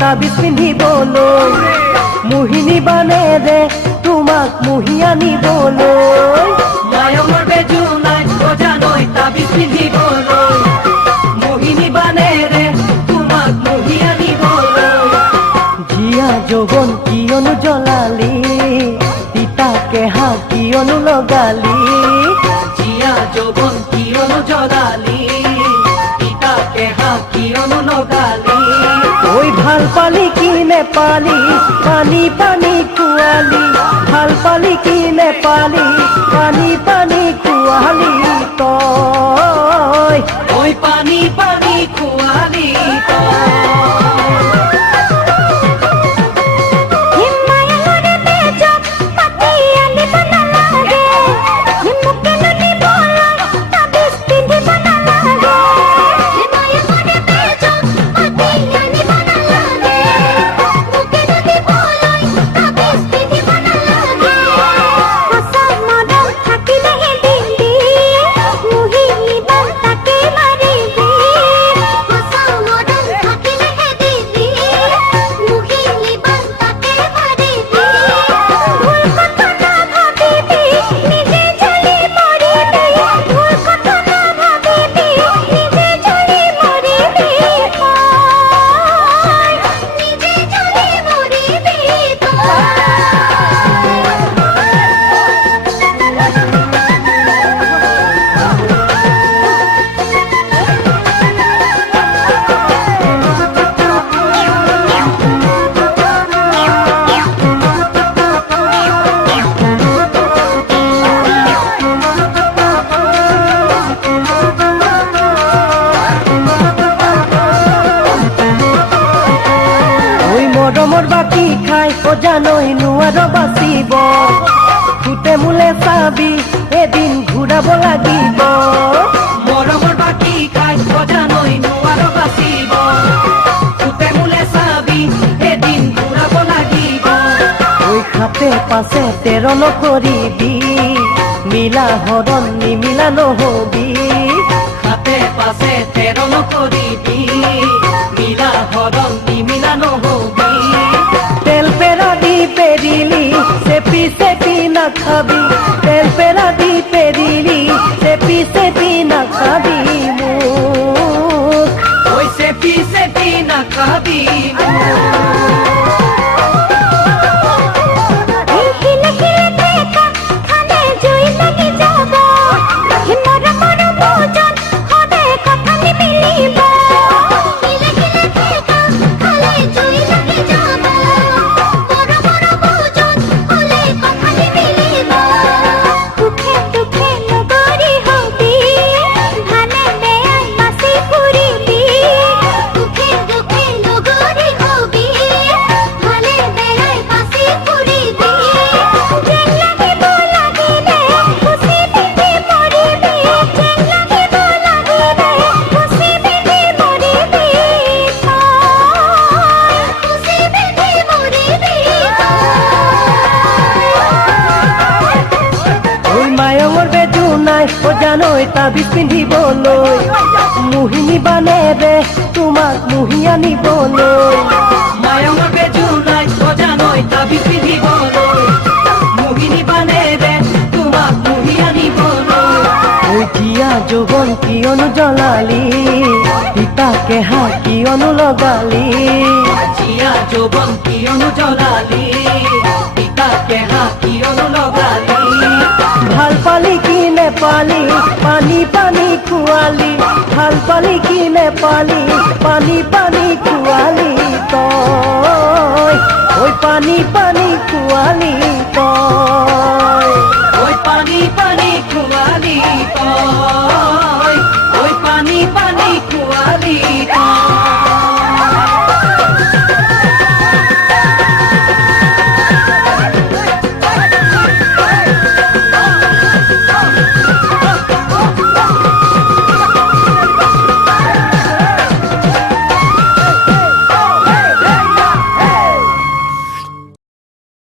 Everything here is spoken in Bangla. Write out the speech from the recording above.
তাবিজ পিন্ধিবলৈ মোহিনী বানে ৰে তোমাক মুহি আনিবলৈ মায়ঙৰ বেজু নাই অজানৈ তাবিজ পিন্ধিবলৈ মোহিনী বানে ৰে তোমাক মুহি আনিবলৈ জীয়া যৌৱন কিয়নো জ্বলালি তিতা কেহা কিয়নো লগালি জীয়া যৌৱন কিয়নো জ্বলালি তিতা কেহা কিয়নো লগালি ঐ ভাল পালি কি নেপালি পানী পানী খোৱালি ভাল পালি কি নেপালি পানী পানী খোৱালি তই ঐ পানী পানী খোৱালি মৰমৰ বাকি খাই অজানৈ নোৱাৰ বাচিব খুটে মোলে চাবি এদিন ঘূৰাব লাগিব মৰমৰ বাকি খাই অজানৈ নোৱাৰ বাচিব খুটে মোলে চাবি এদিন ঘূৰাব লাগিব ঐ খাপে পাছে তেৰ নকৰিবি মিলা হৰণ নিমিলা নহবি খাপে পাছে তেৰ নকৰিবি মিলা হৰণ নিমিলা নহবি তেল পেৰা দি পেৰিলি চেপি চেপি নাখাবি তেল পেৰা দি পেৰিলি চেপি চেপি নাখাবি মোক ঐ চেপি চেপি নাখাবি অজানৈ তাবিজ পিন্ধিবলৈ মোহিনী বানে ৰে তোমাক মুহি আনিবলৈ মায়ঙৰ বেজু নাই অজানৈ তাবিজ পিন্ধিবলৈ মোহিনী বানে ৰে তোমাক মুহি আনিবলৈ ঐ জীয়া যৌৱন কিয়নো জ্বলালি তিতা কেহা কিয়নো লগালি জীয়া যৌৱন কিয়নো জ্বলালি তিতা কেহা কিয়নো লগালি ভাল পালি কি নেপালি পানী পানী খোৱালি ভাল পালি কি নেপালি পানী পানী খোৱালি তই ঐ পানী পানী খোৱালি তই ঐ পানী পানী খোৱালি তই